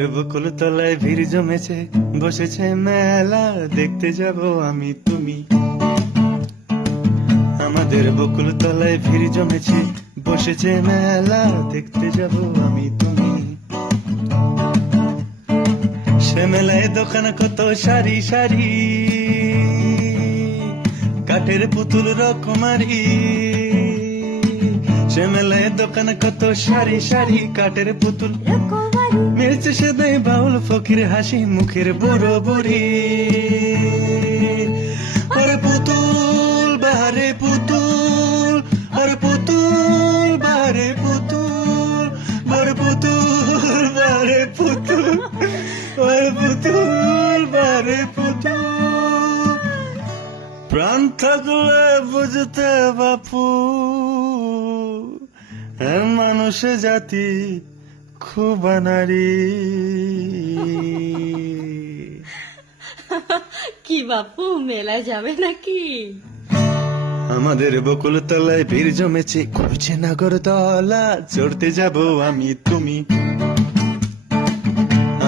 আমাদের বকুল তলায় ভিড় জমেছে, বসেছে মেলা, দেখতে যাব আমি তুমি। আমাদের বকুল তলায় ভিড় জমেছে, বসেছে মেলা, দেখতে যাব আমি তুমি। সে মেলায় দোকান কত সারি সারি, কাঠের পুতুল রকমারি। সে মেলায় দোকান কত সারি সারি, কাঠের পুতুল মিলছে সে দেয় বাউল ফকির হাসি মুখের বুড়ো বুড়ি। আরে পুতুল বাহারে পুতুল, আরে পুতুল বাহারে পুতুল, আরে পুতুল বাহারে পুতুল, আরে পুতুল বাহারে পুতুল। প্রাণ থাকলে বুঝতে বাপু, মানুষ জাতি খুব নারী। কি বাপু, মেলা যাবে নাকি? আমাদের বকুল তলায় ভিড় জমেছে, করছে নাগরদোলা, চড়তে যাব আমি তুমি।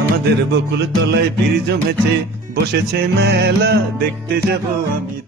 আমাদের বকুল তলায় ভিড় জমেছে, বসেছে মেলা, দেখতে যাব আমি।